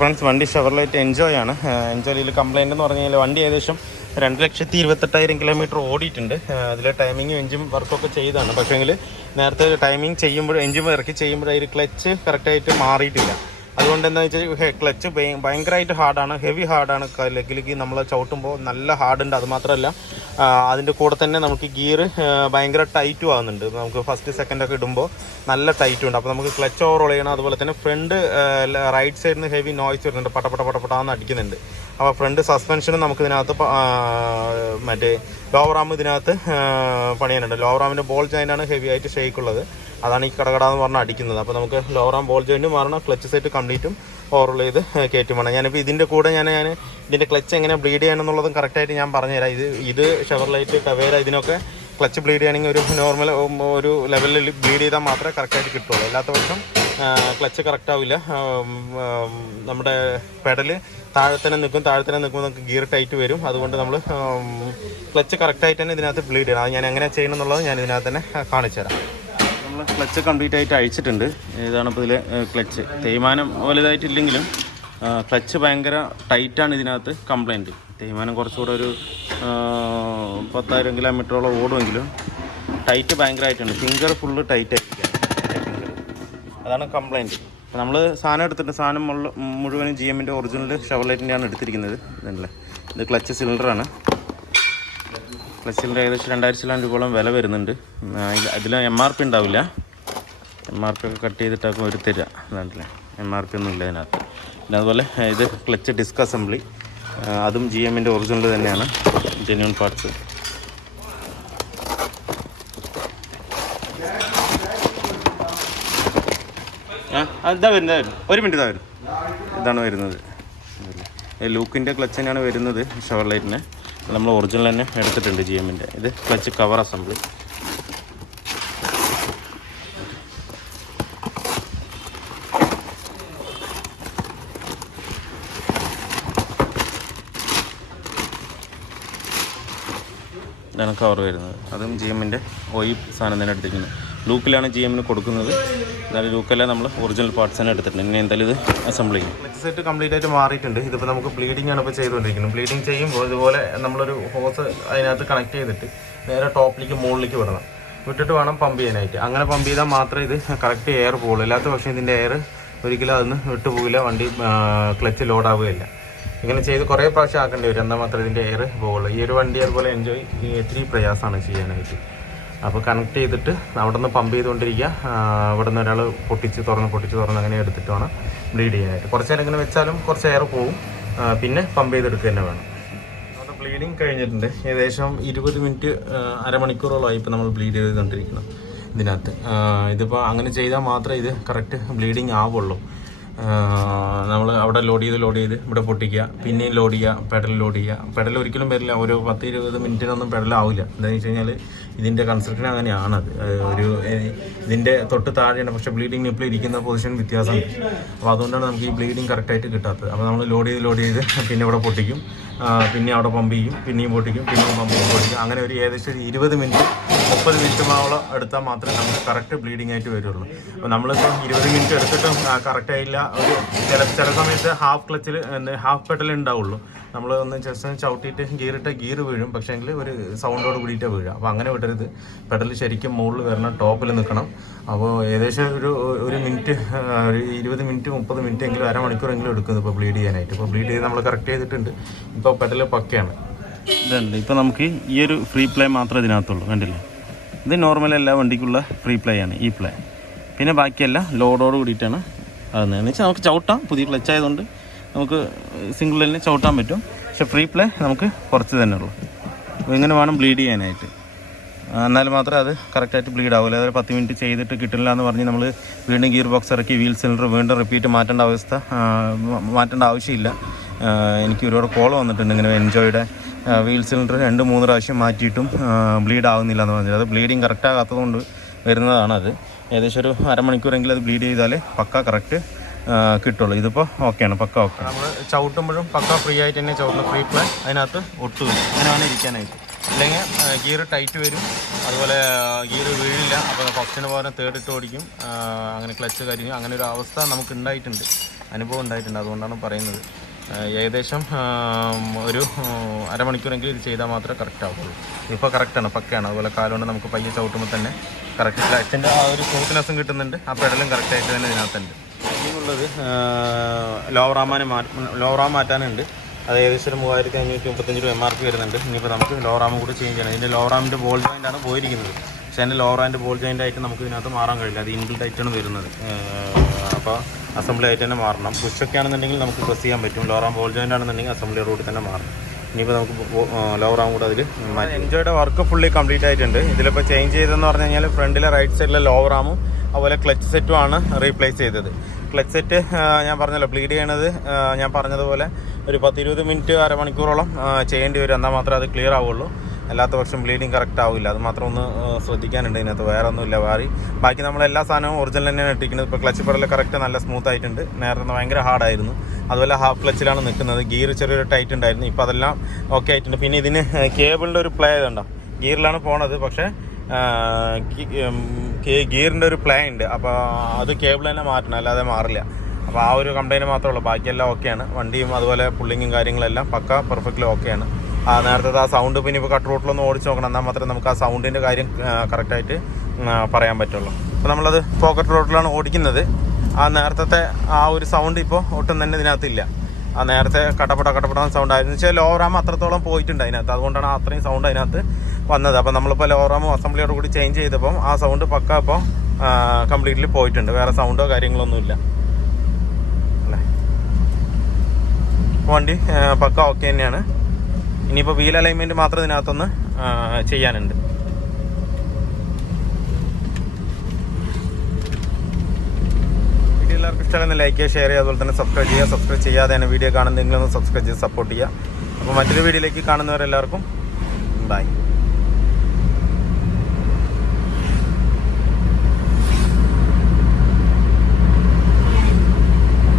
Friends, വണ്ടി Chevrolet enjoy ആണ്. എൻജോയിൽ complaint എന്ന് പറഞ്ഞു കഴിഞ്ഞാൽ വണ്ടി ഏകദേശം 2,28,000 കിലോമീറ്റർ ഓടിയിട്ടുണ്ട്. അതിൽ ടൈമിങ്ങും എഞ്ചിൻ വർക്കൊക്കെ ചെയ്താണ്. പക്ഷേങ്കിൽ നേരത്തെ ടൈമിങ് ചെയ്യുമ്പോൾ എഞ്ചിൻ ഇറക്കി ചെയ്യുമ്പോൾ അതിൽ ക്ലച്ച് കറക്റ്റായിട്ട് മാറിയിട്ടില്ല. അതുകൊണ്ട് എന്താണെന്ന് വെച്ചാൽ ക്ലച്ച് ഭയങ്കരമായിട്ട് ഹാർഡാണ്, ഹെവി ഹാർഡാണ്. ലെഗിലേക്ക് നമ്മൾ ചവിട്ടുമ്പോൾ നല്ല ഹാർഡുണ്ട്. അതുമാത്രമല്ല അതിൻ്റെ കൂടെ തന്നെ നമുക്ക് ഗിയർ ഭയങ്കര ടൈറ്റും ആകുന്നുണ്ട്. നമുക്ക് ഫസ്റ്റ് സെക്കൻഡൊക്കെ ഇടുമ്പോൾ നല്ല ടൈറ്റും ഉണ്ട്. അപ്പോൾ നമുക്ക് ക്ലച്ച് ഓവർ ചെയ്യണം. അതുപോലെ തന്നെ ഫ്രണ്ട് റൈറ്റ് സൈഡിൽ നിന്ന് ഹെവി നോയ്സ് വരുന്നുണ്ട്, പടപടാന്ന് അടിക്കുന്നുണ്ട്. അപ്പോൾ ഫ്രണ്ട് സസ്പെൻഷനും നമുക്ക് ഇതിനകത്ത് മറ്റേ ലോവർ ആം ഇതിനകത്ത് പണിയാനുണ്ട്. ലോവർ ആമിൻ്റെ ബോൾ ജോയിൻ്റാണ് ഹെവി ആയിട്ട് ഷേക്കുള്ളത്. അതാണ് ഈ കടകടാന്ന് പറഞ്ഞാൽ അടിക്കുന്നത്. അപ്പോൾ നമുക്ക് ലോവർ ആം ബോൾ ജോയിൻറ്റ് മാറണം, ക്ലച്ച് സെറ്റ് കംപ്ലീറ്റും ഓവറോൾ ചെയ്ത് കയറ്റി വേണം. ഞാനിപ്പോൾ ഇതിൻ്റെ കൂടെ ഞാൻ ഇതിൻ്റെ ക്ലച്ച് എങ്ങനെ ബ്ലീഡ് ചെയ്യണമെന്നുള്ളതും കറക്റ്റായിട്ട് ഞാൻ പറഞ്ഞുതരാം. ഇത് ഷെവർലൈറ്റ് ടവേര ഇതിനൊക്കെ ക്ലച്ച് ബ്ലീഡ് ചെയ്യണമെങ്കിൽ ഒരു നോർമൽ ഒരു ലെവലിൽ ബ്ലീഡ് ചെയ്താൽ മാത്രമേ കറക്റ്റായിട്ട് കിട്ടുള്ളൂ. അല്ലാത്ത പക്ഷം ക്ലച്ച് കറക്റ്റാവില്ല. നമ്മുടെ പെഡൽ താഴെ തന്നെ നിൽക്കുമ്പോൾ നമുക്ക് ഗിയർ ടൈറ്റ് വരും. അതുകൊണ്ട് നമ്മൾ ക്ലച്ച് കറക്റ്റായിട്ട് തന്നെ ഇതിനകത്ത് ബ്ലീഡ് ചെയ്യണം. അത് ഞാൻ എങ്ങനെ ചെയ്യണം എന്നുള്ളത് ഞാൻ ഇതിനകത്ത് തന്നെ കാണിച്ചു തരാം. നമ്മൾ ക്ലച്ച് കംപ്ലീറ്റ് ആയിട്ട് അഴിച്ചിട്ടുണ്ട്. ഇതാണ് ഇപ്പോൾ ഇതിലെ ക്ലച്ച്. തേയ്മാനം വലുതായിട്ടില്ലെങ്കിലും ക്ലച്ച് ഭയങ്കര ടൈറ്റാണ് ഇതിനകത്ത് കംപ്ലൈൻറ്റ്. തേയ്മാനം കുറച്ചുകൂടെ ഒരു 10,000 കിലോമീറ്ററോളം ഓടുമെങ്കിലും ടൈറ്റ് ഭയങ്കരമായിട്ടുണ്ട്. ഫിംഗർ ഫുള്ള് ടൈറ്റ് ആയിരിക്കുകയാണ്. അതാണ് കംപ്ലൈൻറ്റ്. അപ്പോൾ നമ്മൾ സാധനം എടുത്തിട്ട് സാധനം മുഴുവനും GMൻ്റെ ഒറിജിനൽ ഷെവർലൈറ്റിൻ്റെയാണ് എടുത്തിരിക്കുന്നത്. ഇതല്ലേ, ഇത് ക്ലച്ച് സിലിണ്ടറാണ്. ക്ലച്ച് സിലിണ്ടർ ഏകദേശം 2,000 രൂപയോളം വില വരുന്നുണ്ട്. ഇതിൽ MRP ഉണ്ടാവില്ല. MRP ഒക്കെ കട്ട് ചെയ്തിട്ടൊക്കെ ഒരു തരിക. അതല്ലേ, MRP ഒന്നും ഇല്ല ഇതിനകത്ത്. പിന്നെ അതുപോലെ ഇത് ക്ലച്ച് ഡിസ്ക് അസംബ്ലി, അതും GMൻ്റെ ഒറിജിനൽ തന്നെയാണ്, ജെന്യൂൺ പാർട്സ്. ഇതാ വരുന്നത്, ഒരു മിനിറ്റ് ഇതാ വരും. ഇതാണ് വരുന്നത്. ലൂക്കിൻ്റെ ക്ലച്ച് തന്നെയാണ് വരുന്നത് ഷെവർലൈറ്റിന്. നമ്മൾ ഒറിജിനൽ തന്നെ എടുത്തിട്ടുണ്ട് GMൻ്റെ. ഇത് ക്ലച്ച് കവർ അസംബ്ലി. ഇതാണ് കവർ വരുന്നത്. അതും GMൻ്റെ OE സാധനം തന്നെ എടുത്തിരിക്കുന്നത്. ലൂക്കിലാണ് GMന് കൊടുക്കുന്നത്. എന്നാലും ലൂക്കെല്ലാം നമ്മൾ ഒറിജിനൽ പാർട്സ് തന്നെ എടുത്തിട്ടുണ്ട്. ഇനി എന്തായാലും ഇത് അസംബിൾ ചെയ്യും. ക്ലച്ച് സെറ്റ് കംപ്ലീറ്റ് ആയിട്ട് മാറിയിട്ടുണ്ട്. ഇതിപ്പോൾ നമുക്ക് ബ്ലീഡിംഗ് ആണ് ഇപ്പോൾ ചെയ്തുകൊണ്ടിരിക്കുന്നത്. ബ്ലീഡിങ് ചെയ്യുമ്പോൾ ഇതുപോലെ നമ്മളൊരു ഹോസ് അതിനകത്ത് കണക്ട് ചെയ്തിട്ട് നേരെ ടോപ്പിലേക്ക് മുകളിലേക്ക് വിടണം. വിട്ടിട്ട് വേണം പമ്പ് ചെയ്യാനായിട്ട്. അങ്ങനെ പമ്പ് ചെയ്താൽ മാത്രമേ ഇത് കറക്റ്റ് എയർ പോകുള്ളൂ. അല്ലാത്ത പക്ഷേ ഇതിൻ്റെ എയർ ഒരിക്കലും അതിന് വിട്ടുപോകില്ല, വണ്ടി ക്ലച്ച് ലോഡാവുകയില്ല. ഇങ്ങനെ ചെയ്ത് കുറേ പ്രാവശ്യം ആക്കേണ്ടി വരും, എന്നാൽ മാത്രമേ ഇതിൻ്റെ എയർ പോകുള്ളൂ. ഈ ഒരു വണ്ടി അതുപോലെ എൻജോയ് ഇത്തിരി പ്രയാസമാണ് ചെയ്യാനായിട്ട്. അപ്പോൾ കണക്ട് ചെയ്തിട്ട് അവിടെ നിന്ന് പമ്പ് ചെയ്തുകൊണ്ടിരിക്കുക. അവിടെ നിന്ന് ഒരാൾ പൊട്ടിച്ച് തുറന്ന് അങ്ങനെ എടുത്തിട്ട് വേണം ബ്ലീഡ് ചെയ്യാനായിട്ട്. കുറച്ച് നേരം ഇങ്ങനെ വെച്ചാലും കുറച്ച് എയർ പോവും. പിന്നെ പമ്പ് ചെയ്തെടുക്കുക തന്നെ വേണം. അവിടെ ബ്ലീഡിങ് കഴിഞ്ഞിട്ടുണ്ട്. ഏകദേശം 20 മിനിറ്റ് അരമണിക്കൂറോളമായി ഇപ്പോൾ നമ്മൾ ബ്ലീഡ് ചെയ്തുകൊണ്ടിരിക്കണം ഇതിനകത്ത്. ഇതിപ്പോൾ അങ്ങനെ ചെയ്താൽ മാത്രമേ ഇത് കറക്റ്റ് ബ്ലീഡിങ് ആവുള്ളൂ. നമ്മൾ അവിടെ ലോഡ് ചെയ്ത് ഇവിടെ പൊട്ടിക്കുക, പിന്നെയും ലോഡ് ചെയ്യുക, പെഡൽ ലോഡ് ചെയ്യുക. പെഡൽ ഒരിക്കലും വരില്ല, ഒരു 10-20 മിനിറ്റിനൊന്നും പെഡലാവില്ല. എന്താണെന്ന് വെച്ച് കഴിഞ്ഞാൽ ഇതിൻ്റെ കൺസ്ട്രക്ഷൻ അങ്ങനെയാണത്. ഇതിൻ്റെ തൊട്ട് താഴെയാണ്, പക്ഷേ ബ്ലീഡിങ് നിപ്പിൾ ഇരിക്കുന്ന പൊസിഷൻ വ്യത്യാസമുണ്ട്. അപ്പോൾ അതുകൊണ്ടാണ് നമുക്ക് ഈ ബ്ലീഡിങ് കറക്റ്റായിട്ട് കിട്ടാത്തത്. അപ്പോൾ നമ്മൾ ലോഡ് ചെയ്ത് പിന്നെ ഇവിടെ പൊട്ടിക്കും, പിന്നെ അവിടെ പമ്പ് ചെയ്യും, പിന്നെയും പൊട്ടിക്കും, പിന്നെയും പമ്പ് ചെയ്യും, പൊട്ടിക്കും. അങ്ങനെ ഒരു ഏകദേശം 20 മിനിറ്റ് 30 മിനിറ്റോളം എടുത്താൽ മാത്രമേ നമുക്ക് കറക്റ്റ് ബ്ലീഡിങ് ആയിട്ട് വരുള്ളൂ. അപ്പോൾ നമ്മളിപ്പോൾ 20 മിനിറ്റ് എടുത്തിട്ടും കറക്റ്റായില്ല. ഒരു ചില സമയത്ത് ഹാഫ് ക്ലച്ചിൽ ഹാഫ് പെഡൽ ഉണ്ടാവുള്ളൂ. നമ്മൾ ഒന്ന് ജസ്റ്റ് ചവിട്ടിയിട്ട് ഗിയർ വീഴും, പക്ഷേങ്കിൽ ഒരു സൗണ്ടോട് കൂടിയിട്ടേ വീഴുക. അപ്പോൾ അങ്ങനെ വിടരുത്. പെഡൽ ശരിക്കും മുകളിൽ വരണം, ടോപ്പിൽ നിൽക്കണം. അപ്പോൾ ഏകദേശം ഒരു മിനിറ്റ്, ഒരു 20 മിനിറ്റ് 30 മിനിറ്റ് എങ്കിലും അരമണിക്കൂറെങ്കിലും എടുക്കുന്നത് ഇപ്പോൾ ബ്ലീഡ് ചെയ്യാനായിട്ട്. ഇപ്പോൾ ബ്ലീഡ് ചെയ്ത് നമ്മൾ കറക്റ്റ് ചെയ്തിട്ടുണ്ട്. ഇപ്പോൾ പെഡൽ പക്കയാണ്. ഇതുണ്ട്. ഇപ്പോൾ നമുക്ക് ഈ ഒരു ഫ്രീ പ്ലേ മാത്രമേ ഇതിനകത്തുള്ളൂ, കണ്ടില്ലേ? ഇത് നോർമൽ എല്ലാ വണ്ടിക്കുള്ള ഫ്രീ പ്ലേ ആണ് ഈ പ്ലേ. പിന്നെ ബാക്കിയെല്ലാം ലോഡോട് കൂടിയിട്ടാണ് അതെന്ന് വെച്ചാൽ നമുക്ക് ചവിട്ടാം. പുതിയ ക്ലച്ച് ആയതുകൊണ്ട് നമുക്ക് സിംഗിൾ തന്നെ ചവിട്ടാൻ പറ്റും. പക്ഷേ ഫ്രീ പ്ലേ നമുക്ക് കുറച്ച് തന്നെ ഉള്ളൂ. അപ്പോൾ ഇങ്ങനെ വേണം ബ്ലീഡ് ചെയ്യാനായിട്ട്. എന്നാലും മാത്രമേ അത് കറക്റ്റായിട്ട് ബ്ലീഡ് ആവില്ല. അതായത് 10 മിനിറ്റ് ചെയ്തിട്ട് കിട്ടില്ല എന്ന് പറഞ്ഞ് നമ്മൾ വീണ്ടും ഗിയർ ബോക്സ് ഇറക്കി വീൽ സിലിണ്ടർ വീണ്ടും റിപ്പീറ്റ് മാറ്റേണ്ട ആവശ്യമില്ല. എനിക്ക് ഒരുപാട് കോൾ വന്നിട്ടുണ്ട് ഇങ്ങനെ എൻജോയുടെ വീൽ സിലിണ്ടർ 2-3 പ്രാവശ്യം മാറ്റിയിട്ടും ബ്ലീഡ് ആവുന്നില്ല എന്ന് പറഞ്ഞത്. അത് ബ്ലീഡിങ് കറക്റ്റ് ആകാത്തതുകൊണ്ട് വരുന്നതാണത്. ഏകദേശം ഒരു അരമണിക്കൂറെങ്കിലും അത് ബ്ലീഡ് ചെയ്താൽ പക്ക കറക്റ്റ് കിട്ടുള്ളൂ. ഇതിപ്പോൾ ഓക്കെയാണ്, പക്ക ഓക്കെ. നമ്മൾ ചവിട്ടുമ്പോഴും പക്ക ഫ്രീ ആയിട്ട് തന്നെ ചവിട്ടുന്ന ഫ്രീ പ്ലേ അതിനകത്ത് ഒട്ടുമില്ല. അങ്ങനെ വേണം ഇരിക്കാനായിട്ട്. അല്ലെങ്കിൽ ഗിയർ ടൈറ്റ് വരും, അതുപോലെ ഗിയർ വീഴില്ല. അപ്പോൾ ഫസ്റ്റിന് പകരം തേർഡ് ഇട്ട് ഓടിക്കും, അങ്ങനെ ക്ലച്ച് കരിഞ്ഞു, അങ്ങനെ ഒരു അവസ്ഥ നമുക്ക് ഉണ്ടായിട്ടുണ്ട്, അനുഭവം ഉണ്ടായിട്ടുണ്ട്. അതുകൊണ്ടാണ് പറയുന്നത്. ഏകദേശം ഒരു അരമണിക്കൂറെങ്കിലും ഇത് ചെയ്താൽ മാത്രമേ കറക്റ്റ് ആവുള്ളൂ. ഇപ്പോൾ കറക്റ്റാണ്, പക്കയാണ്. അതുപോലെ കാലുകൊണ്ട് നമുക്ക് പയ്യെ ചവിട്ടുമ്പോൾ തന്നെ കറക്റ്റ് ക്ലച്ചിൻ്റെ ആ ഒരു സ്മൂത്ത്നെസ്സും കിട്ടുന്നുണ്ട്, ആ പെഡലും കറക്റ്റായിട്ട് തന്നെ ഇതിനകത്തുണ്ട്. ഇനിയുള്ളത് ലോ റാം മാറ്റാനുണ്ട്. അത് ഏകദേശം 3535 രൂപ MRP വരുന്നുണ്ട്. ഇനിയിപ്പോൾ നമുക്ക് ലോ റാം കൂടി ചേഞ്ച് ചെയ്യണം. ഇതിൻ്റെ ലോ റാമിൻ്റെ ബോൾ ജോയിൻ്റാണ് പോയിരിക്കുന്നത്. പക്ഷേ അതിൻ്റെ ലോ റാമിൻ്റെ ബോൾ ജോയിൻ്റ് ആയിട്ട് നമുക്ക് ഇതിനകത്ത് മാറാൻ കഴിയില്ല, അത് ഇൻബിൽറ്റ് ആയിട്ടാണ് വരുന്നത്. അപ്പോൾ അസംബ്ലി ആയിട്ട് തന്നെ മാറണം. പുഷൊക്കെ ആണെന്നുണ്ടെങ്കിൽ നമുക്ക് പ്രസ് ചെയ്യാൻ പറ്റും. ലോ റാം ബോൾ ജോയിൻ്റ് ആണെന്നുണ്ടെങ്കിൽ അസംബ്ലി റൂട്ടിൽ തന്നെ മാറണം. ഇനിയിപ്പോൾ നമുക്ക് ലോ റാം കൂടെ അതിൽ മാറ്റി. എൻജോയുടെ വർക്ക് ഫുള്ളി കംപ്ലീറ്റ് ആയിട്ടുണ്ട്. ഇതിലിപ്പോൾ ചേഞ്ച് ചെയ്തതെന്ന് പറഞ്ഞു കഴിഞ്ഞാൽ ഫ്രണ്ടിലെ റൈറ്റ് സൈഡിലെ ലോ റാമും അതുപോലെ ക്ലച്ച് സെറ്റും ആണ് റീപ്ലേസ് ചെയ്തത്. ക്ലച്ച് സെറ്റ് ഞാൻ പറഞ്ഞല്ലോ ബ്ലീഡ് ചെയ്യണത്, ഞാൻ പറഞ്ഞതുപോലെ ഒരു 10-20 മിനിറ്റ് അരമണിക്കൂറോളം ചെയ്യേണ്ടി വരും, എന്നാൽ മാത്രമേ അത് ക്ലിയർ ആവുള്ളൂ. അല്ലാത്ത പക്ഷം ബ്ലീഡിങ് കറക്റ്റ് ആവില്ല. അത് മാത്രം ഒന്ന് ശ്രദ്ധിക്കാനുണ്ട് ഇതിനകത്ത്, വേറെ ഒന്നുമില്ല. ബാക്കി നമ്മളെല്ലാ സാധനവും ഒറിജിനൽ തന്നെയാണ് ഇട്ടിരിക്കുന്നത്. ഇപ്പോൾ ക്ലച്ച് പെടൽ കറക്റ്റ് നല്ല സ്മൂത്ത് ആയിട്ടുണ്ട്. നേരത്തെ ഭയങ്കര ഹാർഡായിരുന്നു. അതുപോലെ ഹാഫ് ക്ലച്ചിലാണ് നിൽക്കുന്നത്. ഗിയർ ചെറിയൊരു ടൈറ്റ് ഉണ്ടായിരുന്നു, ഇപ്പോൾ അതെല്ലാം ഓക്കെ ആയിട്ടുണ്ട്. പിന്നെ ഇതിന് കേബിളിൻ്റെ ഒരു പ്ലേ ഇതുണ്ടോ, ഗിയറിലാണ് പോണത്, പക്ഷേ ഗിയറിൻ്റെ ഒരു പ്ലേ ഉണ്ട്. അപ്പോൾ അത് കേബിൾ തന്നെ മാറ്റണം, അല്ലാതെ മാറില്ല. അപ്പോൾ ആ ഒരു കംപ്ലൈൻറ്റ് മാത്രമേ ഉള്ളൂ, ബാക്കിയെല്ലാം ഓക്കെയാണ്. വണ്ടിയും അതുപോലെ പുള്ളിങ്ങും കാര്യങ്ങളെല്ലാം പക്ക പെർഫെക്റ്റ്ലി ഓക്കെയാണ്. നേരത്തെ ആ സൗണ്ട് പിന്നെ ഇപ്പോൾ കട്ട് റൂട്ടിലൊന്ന് ഓടിച്ച് നോക്കണം, എന്നാൽ മാത്രമേ നമുക്ക് ആ സൗണ്ടിൻ്റെ കാര്യം കറക്റ്റായിട്ട് പറയാൻ പറ്റുള്ളൂ. അപ്പോൾ നമ്മളത് പോക്കറ്റ് റോട്ടിലാണ് ഓടിക്കുന്നത്. ആ നേരത്തെ ആ ഒരു സൗണ്ട് ഇപ്പോൾ ഒട്ടും തന്നെ ഇതിനകത്തില്ല. ആ നേരത്തെ കട്ടപ്പെട്ട സൗണ്ട് ആയിരുന്നു. വെച്ചാൽ ലോ റാം അത്രത്തോളം പോയിട്ടുണ്ട് അതിനകത്ത്, അതുകൊണ്ടാണ് അത്രയും സൗണ്ട് അതിനകത്ത് വന്നത്. അപ്പോൾ നമ്മളിപ്പോൾ ലോ റാമും അസംബ്ലിയോട് കൂടി ചേഞ്ച് ചെയ്തപ്പം ആ സൗണ്ട് പക്ക ഇപ്പോൾ കംപ്ലീറ്റ്ലി പോയിട്ടുണ്ട്. വേറെ സൗണ്ടോ കാര്യങ്ങളൊന്നുമില്ല അല്ലേ. വണ്ടി പക്ക ഓക്കെ തന്നെയാണ്. ഇനിയിപ്പോൾ വീൽ അലൈൻമെൻറ്റ് മാത്രം ഇതിനകത്തൊന്ന് ചെയ്യാനുണ്ട്. വീഡിയോ എല്ലാവർക്കും ഇഷ്ടമാണെന്ന് ലൈക്ക് ചെയ്യുക, ഷെയർ ചെയ്യുക, അതുപോലെ തന്നെ സബ്സ്ക്രൈബ് ചെയ്യുക. സബ്സ്ക്രൈബ് ചെയ്യാതെയാണ് വീഡിയോ കാണുന്നതെങ്കിൽ ഒന്ന് സബ്സ്ക്രൈബ് ചെയ്ത് സപ്പോർട്ട് ചെയ്യുക. അപ്പോൾ മറ്റൊരു വീഡിയോയിലേക്ക് കാണുന്നവരെല്ലാവർക്കും ബൈ.